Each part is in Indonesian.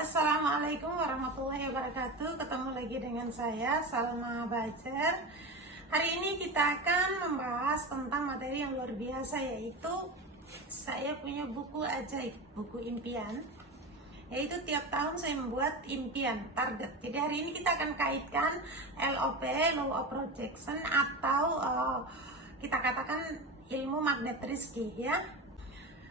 Assalamualaikum warahmatullahi wabarakatuh. Ketemu lagi dengan saya Salma Bajer. Hari ini kita akan membahas tentang materi yang luar biasa, yaitu saya punya buku ajaib, buku impian. Yaitu tiap tahun saya membuat impian, target. Jadi hari ini kita akan kaitkan LOP, Law of Projection, atau kita katakan ilmu magnet rezeki, ya.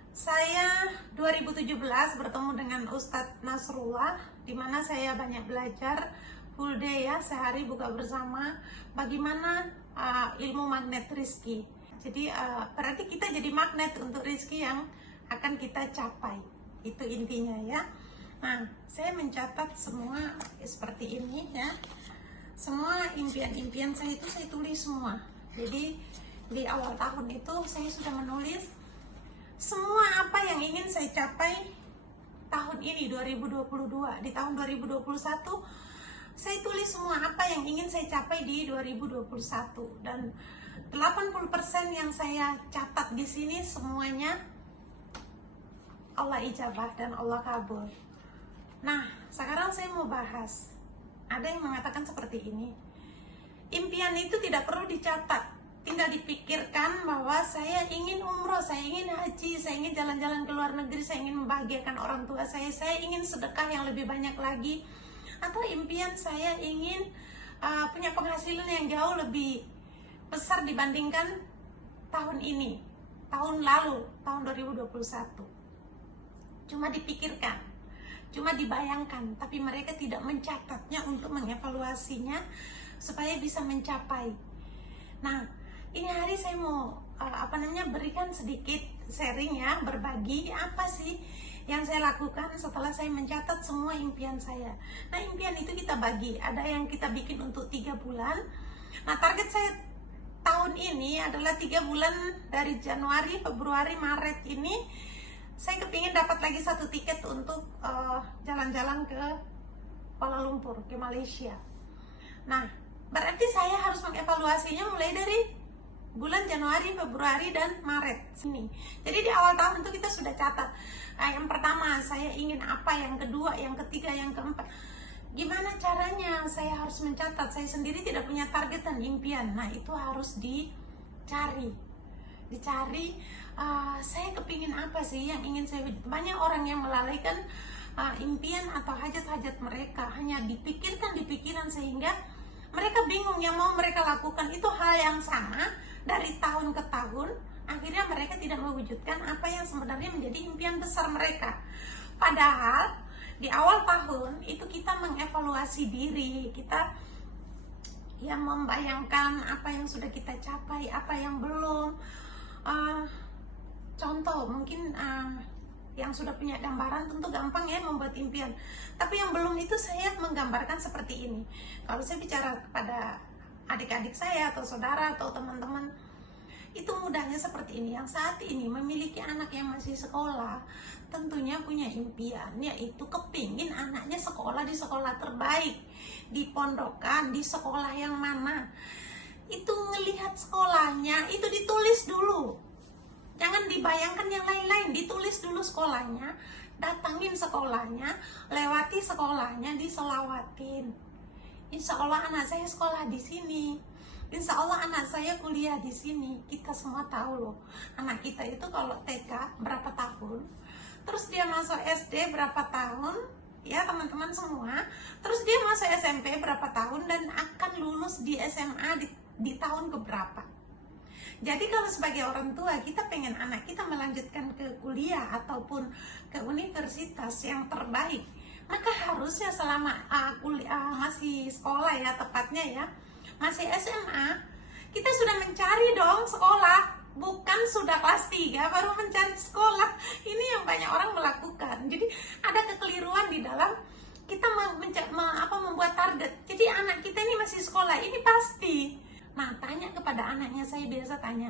Saya 2017 bertemu dengan Ustadz Nasrullah, di mana saya banyak belajar full day, ya, sehari buka bersama bagaimana ilmu magnet rezeki. Jadi berarti kita jadi magnet untuk rezeki yang akan kita capai. Itu intinya, ya. Nah, saya mencatat semua seperti ini, ya. Semua impian-impian saya itu saya tulis semua. Jadi di awal tahun itu saya sudah menulis semua apa yang ingin saya capai tahun ini 2022. Di tahun 2021 saya tulis semua apa yang ingin saya capai di 2021, dan 80% yang saya catat di sini semuanya Allah ijabah dan Allah kabul. Nah, sekarang saya mau bahas. Ada yang mengatakan seperti ini, impian itu tidak perlu dicatat, tinggal dipikirkan bahwa saya ingin umroh, saya ingin haji, saya ingin jalan-jalan ke luar negeri, saya ingin membahagiakan orang tua saya ingin sedekah yang lebih banyak lagi, atau impian saya ingin punya penghasilan yang jauh lebih besar dibandingkan tahun ini, tahun lalu, tahun 2021. Cuma dipikirkan, cuma dibayangkan, tapi mereka tidak mencatatnya untuk mengevaluasinya supaya bisa mencapai. Nah, ini hari saya mau berikan sedikit sharing, ya, berbagi apa sih yang saya lakukan setelah saya mencatat semua impian saya. Nah, impian itu kita bagi, ada yang kita bikin untuk 3 bulan. Nah, target saya tahun ini adalah 3 bulan, dari Januari, Februari, Maret ini saya kepingin dapat lagi 1 tiket untuk jalan-jalan ke Kuala Lumpur, ke Malaysia. Nah, berarti saya harus mengevaluasinya mulai dari bulan Januari, Februari, dan Maret sini. Jadi di awal tahun itu kita sudah catat. Yang pertama saya ingin apa, yang kedua, yang ketiga, yang keempat. Gimana caranya? Saya harus mencatat. Saya sendiri tidak punya target dan impian. Nah, itu harus dicari. Saya kepingin apa sih yang ingin saya. Banyak orang yang melalaikan impian atau hajat-hajat mereka, hanya dipikirkan di pikiran sehingga mereka bingung yang mau mereka lakukan itu hal yang sama dari tahun ke tahun. Akhirnya mereka tidak mewujudkan apa yang sebenarnya menjadi impian besar mereka. Padahal di awal tahun itu kita mengevaluasi diri, kita yang membayangkan apa yang sudah kita capai, apa yang belum. Contoh mungkin yang sudah punya gambaran tentu gampang, ya, membuat impian. Tapi yang belum itu saya menggambarkan seperti ini. Kalau saya bicara kepada adik-adik saya atau saudara atau teman-teman, itu mudahnya seperti ini. Yang saat ini memiliki anak yang masih sekolah, tentunya punya impian, yaitu kepingin anaknya sekolah di sekolah terbaik, di pondokan, di sekolah yang mana. Itu ngelihat sekolahnya, itu ditulis dulu. Jangan dibayangkan yang lain-lain, ditulis dulu sekolahnya, datangin sekolahnya, lewati sekolahnya, disolawatin. Insya Allah anak saya sekolah di sini, insya Allah anak saya kuliah di sini. Kita semua tahu loh, anak kita itu kalau TK berapa tahun, terus dia masuk SD berapa tahun, ya teman-teman semua, terus dia masuk SMP berapa tahun, dan akan lulus di SMA di tahun keberapa. Jadi kalau sebagai orang tua kita pengen anak kita melanjutkan ke kuliah ataupun ke universitas yang terbaik, maka harusnya selama masih sekolah, ya, tepatnya, ya, masih SMA, kita sudah mencari dong sekolah, bukan sudah kelas 3 baru mencari sekolah. Ini yang banyak orang melakukan. Jadi ada kekeliruan di dalam kita membuat target. Jadi anak kita ini masih sekolah, ini pasti. Nah, tanya kepada anaknya, saya biasa tanya,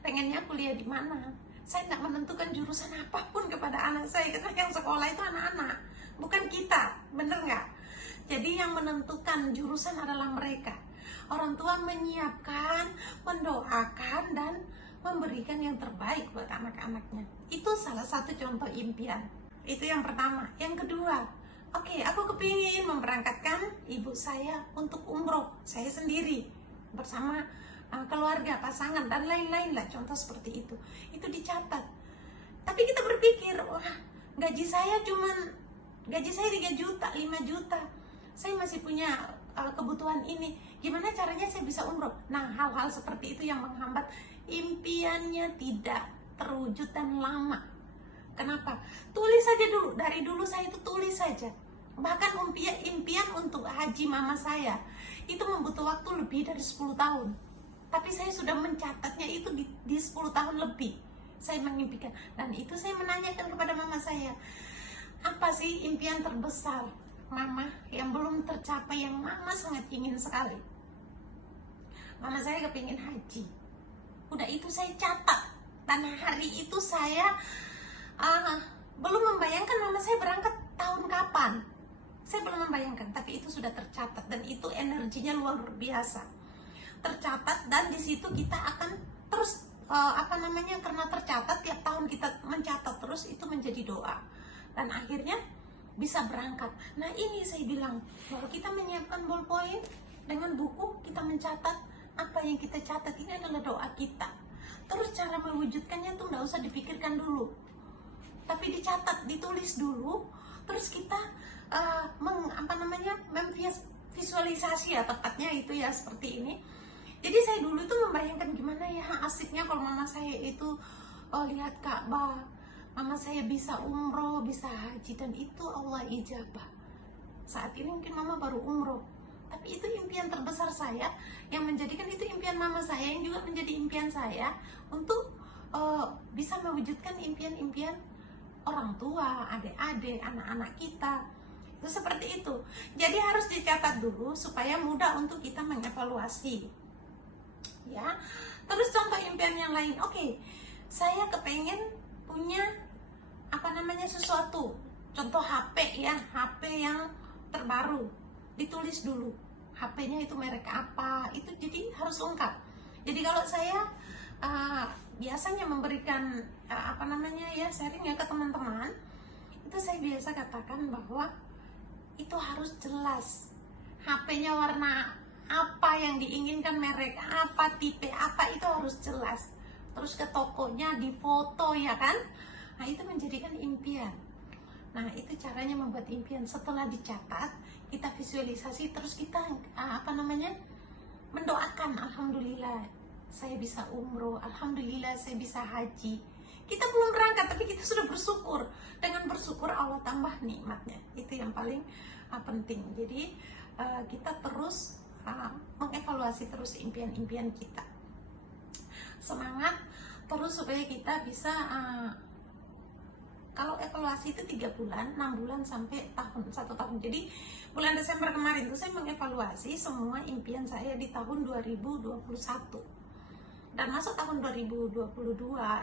pengennya kuliah di mana? Saya nggak menentukan jurusan apapun kepada anak saya, karena yang sekolah itu anak-anak, bukan kita, bener nggak? Jadi yang menentukan jurusan adalah mereka. Orang tua menyiapkan, mendoakan, dan memberikan yang terbaik buat anak-anaknya. Itu salah satu contoh impian. Itu yang pertama. Yang kedua, oke, aku kepingin memberangkatkan ibu saya untuk umroh, saya sendiri bersama keluarga, pasangan dan lain-lain lah, contoh seperti itu. Itu dicatat. Tapi kita berpikir, wah, gaji saya 3 juta, 5 juta. Saya masih punya kebutuhan ini. Gimana caranya saya bisa umroh? Nah, hal-hal seperti itu yang menghambat impiannya tidak terwujud dan lama. Kenapa? Tulis saja dulu. Dari dulu saya itu tulis saja. Bahkan impian untuk haji mama saya itu membutuhkan waktu lebih dari 10 tahun. Tapi saya sudah mencatatnya itu di 10 tahun lebih. Saya mengimpikan. Dan itu saya menanyakan kepada mama saya, apa sih impian terbesar mama yang belum tercapai, yang mama sangat ingin sekali? Mama saya kepingin haji. Udah itu saya catat. Dan hari itu saya belum membayangkan mama saya berangkat tahun kapan. Saya belum membayangkan, tapi itu sudah tercatat dan itu energinya luar biasa. Tercatat, dan di situ kita akan terus karena tercatat tiap tahun kita mencatat terus, itu menjadi doa. Dan akhirnya bisa berangkat. Nah, ini saya bilang bahwa kita menyiapkan ballpoint dengan buku, kita mencatat apa yang kita catat, ini adalah doa kita. Terus cara mewujudkannya tuh nggak usah dipikirkan dulu, tapi dicatat, ditulis dulu. Terus kita memvisualisasi ya, tepatnya itu ya seperti ini. Jadi saya dulu tuh membayangkan gimana ya asiknya kalau mama saya itu lihat Ka'bah, mama saya bisa umroh, bisa haji, dan itu Allah ijabah. Saat ini mungkin mama baru umroh, tapi itu impian terbesar saya, yang menjadikan itu impian mama saya, yang juga menjadi impian saya untuk bisa mewujudkan impian-impian orang tua, adik-adik, anak-anak kita. Itu seperti itu. Jadi harus dicatat dulu supaya mudah untuk kita mengevaluasi. Ya. Terus contoh impian yang lain. Oke, saya kepengen punya sesuatu. Contoh HP ya, HP yang terbaru. Ditulis dulu. HP-nya itu merek apa? Itu jadi harus lengkap. Jadi kalau saya biasanya memberikan sharing ya ke teman-teman, itu saya biasa katakan bahwa itu harus jelas. HP-nya warna apa yang diinginkan, merek apa, tipe apa, itu harus jelas. Terus ke tokonya difoto ya kan. Nah, itu menjadikan impian. Nah, itu caranya membuat impian. Setelah dicatat, kita visualisasi, terus kita mendoakan, alhamdulillah saya bisa umroh, alhamdulillah saya bisa haji. Kita belum berangkat, tapi kita sudah bersyukur. Dengan bersyukur Allah tambah nikmatnya. Itu yang paling penting. Jadi kita terus mengevaluasi terus impian-impian kita. Semangat terus supaya kita bisa kalau evaluasi itu 3 bulan, 6 bulan sampai 1 tahun. Jadi bulan Desember kemarin itu saya mengevaluasi semua impian saya di tahun 2021. Dan masuk tahun 2022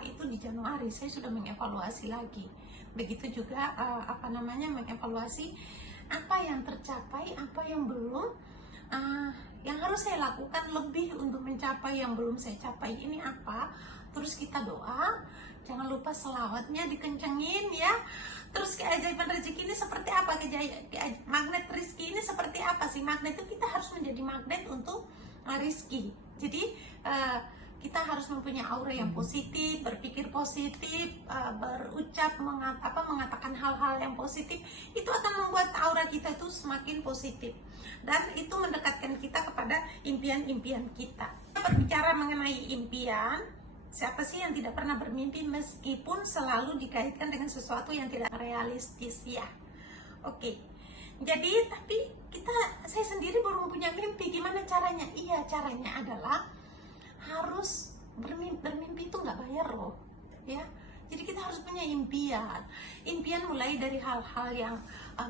itu di Januari saya sudah mengevaluasi lagi. Begitu juga mengevaluasi apa yang tercapai, apa yang belum, yang harus saya lakukan lebih untuk mencapai yang belum saya capai ini apa. Terus kita doa, jangan lupa selawatnya dikencengin ya. Terus keajaiban rezeki ini seperti apa, magnet rezeki ini seperti apa sih? Magnet itu kita harus menjadi magnet untuk rezeki. Jadi kita harus mempunyai aura yang positif, berpikir positif, berucap, mengatakan hal-hal yang positif. Itu akan membuat aura kita itu semakin positif. Dan itu mendekatkan kita kepada impian-impian kita. Berbicara mengenai impian, siapa sih yang tidak pernah bermimpi meskipun selalu dikaitkan dengan sesuatu yang tidak realistis ya. Oke. Jadi tapi saya sendiri belum punya mimpi. Gimana caranya? Iya, caranya adalah harus bermimpi itu nggak bayar loh ya. Jadi kita harus punya impian mulai dari hal-hal yang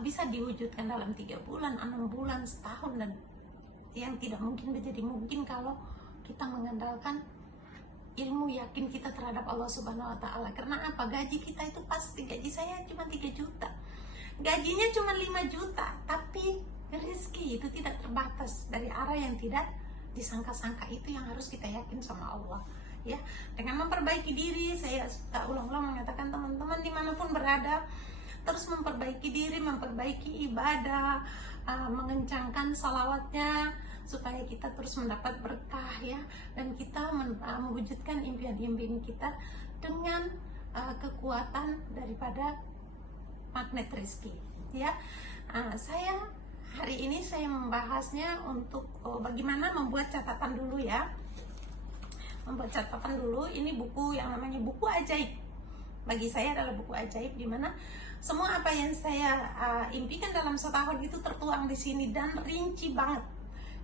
bisa diwujudkan dalam 3 bulan, 6 bulan, setahun, dan yang tidak mungkin menjadi mungkin kalau kita mengandalkan ilmu yakin kita terhadap Allah Subhanahu wa Ta'ala. Karena apa? Gaji kita itu pasti, gaji saya cuma 3 juta, gajinya cuma 5 juta, tapi rezeki itu tidak terbatas dari arah yang tidak disangka-sangka. Itu yang harus kita yakin sama Allah ya. Dengan memperbaiki diri, saya ulang-ulang mengatakan teman-teman dimanapun berada, terus memperbaiki diri, memperbaiki ibadah, mengencangkan salawatnya, supaya kita terus mendapat berkah ya, dan kita mewujudkan impian-impian kita dengan kekuatan daripada magnet rezeki ya. Saya hari ini saya membahasnya untuk bagaimana membuat catatan dulu ya. Membuat catatan dulu. Ini buku yang namanya buku ajaib. Bagi saya adalah buku ajaib, dimana semua apa yang saya impikan dalam setahun itu tertuang di sini dan rinci banget.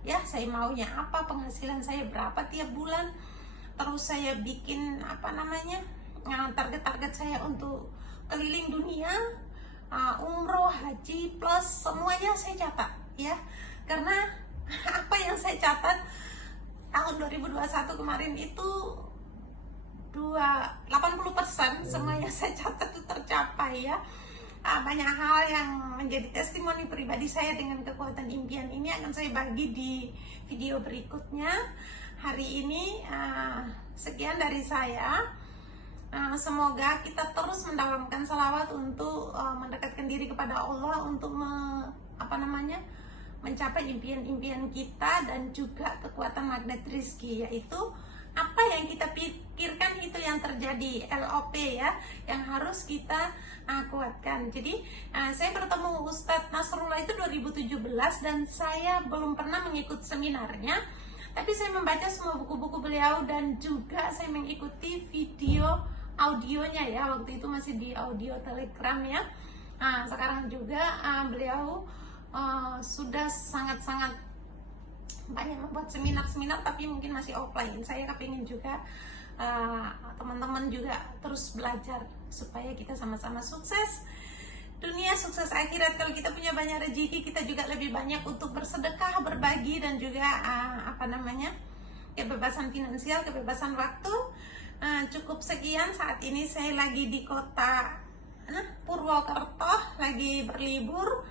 Ya, saya maunya apa, penghasilan saya berapa tiap bulan, terus saya bikin target-target saya untuk keliling dunia, umroh, haji, plus semuanya saya catat ya. Karena apa yang saya catat tahun 2021 kemarin itu 80% semuanya saya catat itu tercapai ya. Banyak hal yang menjadi testimoni pribadi saya dengan kekuatan impian ini akan saya bagi di video berikutnya. Hari ini sekian dari saya. Semoga kita terus mendawamkan salawat untuk mendekatkan diri kepada Allah, untuk mencapai impian-impian kita, dan juga kekuatan magnet rezeki, yaitu apa yang kita pikirkan itu yang terjadi, LOP ya, yang harus kita kuatkan. Jadi saya bertemu Ustadz Nasrullah itu 2017 dan saya belum pernah mengikut seminarnya, tapi saya membaca semua buku-buku beliau dan juga saya mengikuti video audionya ya. Waktu itu masih di audio Telegram ya. Sekarang juga beliau sudah sangat-sangat banyak membuat seminar-seminar, tapi mungkin masih offline. Saya kepingin juga teman-teman juga terus belajar supaya kita sama-sama sukses dunia, sukses akhirat. Kalau kita punya banyak rezeki, kita juga lebih banyak untuk bersedekah, berbagi, dan juga kebebasan finansial, kebebasan waktu. Cukup sekian. Saat ini saya lagi di kota Purwokerto, lagi berlibur,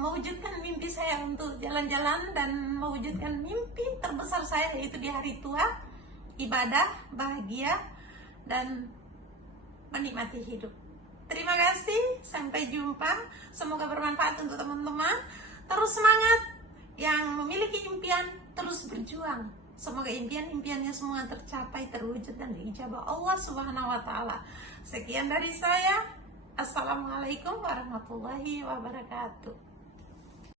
mewujudkan mimpi saya untuk jalan-jalan dan mewujudkan mimpi terbesar saya, yaitu di hari tua, ibadah, bahagia, dan menikmati hidup. Terima kasih, sampai jumpa. Semoga bermanfaat untuk teman-teman. Terus semangat, yang memiliki impian terus berjuang. Semoga impian-impiannya semua tercapai, terwujud, dan diijabah Allah Subhanahu wa Ta'ala. Sekian dari saya. Assalamualaikum warahmatullahi wabarakatuh.